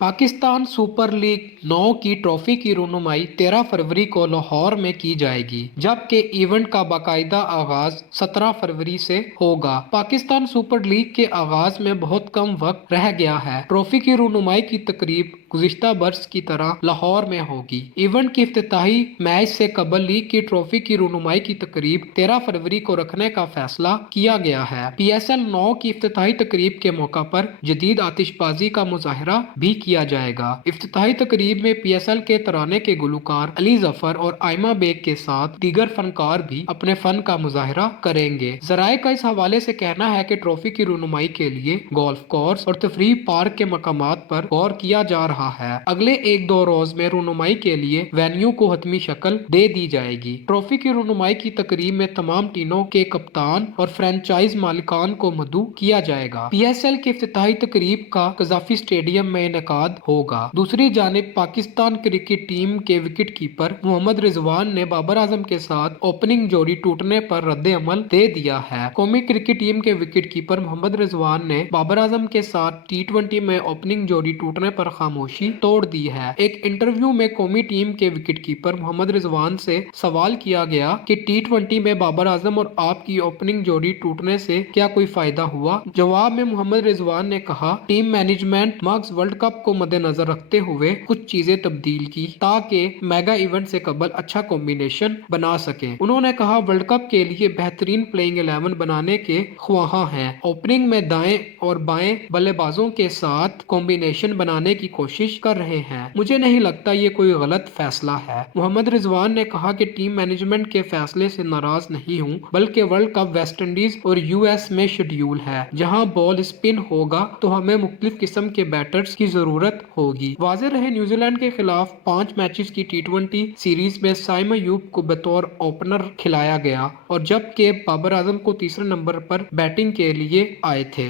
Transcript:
Pakistan super league 9 की trophy की रूनुमाई 13 फरवरी को लाहौर में की जाएगी, जबकि इवेंट का बाकायदा आगाज 17 फरवरी से होगा। पाकिस्तान सुपर लीग के आगाज में बहुत कम वक्त रह गया है। ट्रॉफी की रूनुमाई की तकरीब गुज़िश्ता बरस की तरह लाहौर में होगी। इवेंट के इफ्तिताही मैच से कबल लीग की ट्रॉफी की रूनुमाई की तकरीब 13 फरवरी को रखने का फैसला किया गया है। PSL 9 की इफ्तिताही तकरीब के मौका पर जदीद आतिशबाजी का मुजाहरा भी किया जाएगा। इफ्तिताही तकरीब में PSL के तराने के गुलकार अली जफर और आयमा बेग के साथ दीगर फनकार भी अपने फन का मुजाहरा करेंगे। जराये का इस हवाले से कहना है कि ट्रॉफी की रूनुमाई के लिए गोल्फ कोर्स और तफरीह पार्क के मकामात पर गौर किया जा रहा है। अगले एक दो रोज में रूनुमाई के लिए वेन्यू को हतमी शक्ल दे दी जाएगी। ट्रॉफी की रूनुमाई की तकरीब में तमाम टीमों के कप्तान और फ्रेंचाइज मालिकान को मदऊ किया जाएगा। PSL की इफ्तिताही तकरीब का कजाफी स्टेडियम में इनेकाद होगा। दूसरी जानिब पाकिस्तान क्रिकेट टीम के विकेट कीपर मोहम्मद रिजवान ने बाबर आजम के साथ ओपनिंग जोड़ी टूटने पर रद्द अमल दे दिया है। कौमी क्रिकेट टीम के विकेट कीपर मोहम्मद रिजवान ने बाबर आजम के साथ T20 में ओपनिंग जोड़ी टूटने पर खामोशी तोड़ दी है। एक इंटरव्यू में कौमी टीम के विकेट कीपर मोहम्मद रिजवान से सवाल किया गया कि T20 में बाबर आजम और आपकी ओपनिंग जोड़ी टूटने से क्या कोई फायदा हुआ। जवाब में मोहम्मद रिजवान ने कहा, टीम मैनेजमेंट मक्स वर्ल्ड कप को मद्देनजर रखते हुए कुछ चीजें तब्दील की ताकि मेगा इवेंट से कबल अच्छा कॉम्बिनेशन बना सके। उन्होंने कहा, वर्ल्ड कप के लिए बेहतरीन प्लेइंग 11 बनाने के ख्वाहां हैं। ओपनिंग में दाएं और बाएं बल्लेबाजों के साथ कॉम्बिनेशन बनाने की कोशिश कर रहे हैं। मुझे नहीं लगता ये कोई गलत फैसला है। मोहम्मद रिजवान ने कहा कि टीम मैनेजमेंट के फैसले से नाराज नहीं हूँ, बल्कि वर्ल्ड कप वेस्ट इंडीज और US में शेड्यूल है, जहां बॉल स्पिन होगा तो हमें मुख्तलिफ किस्म के बैटर्स की जरूरत होगी। वाज़ेह रहे, न्यूजीलैंड के खिलाफ 5 मैचेस की T20 सीरीज में साइम अयूब को बतौर ओपनर खिलाया गया और जबकि बाबर आजम को तीसरे नंबर पर बैटिंग के लिए आए थे।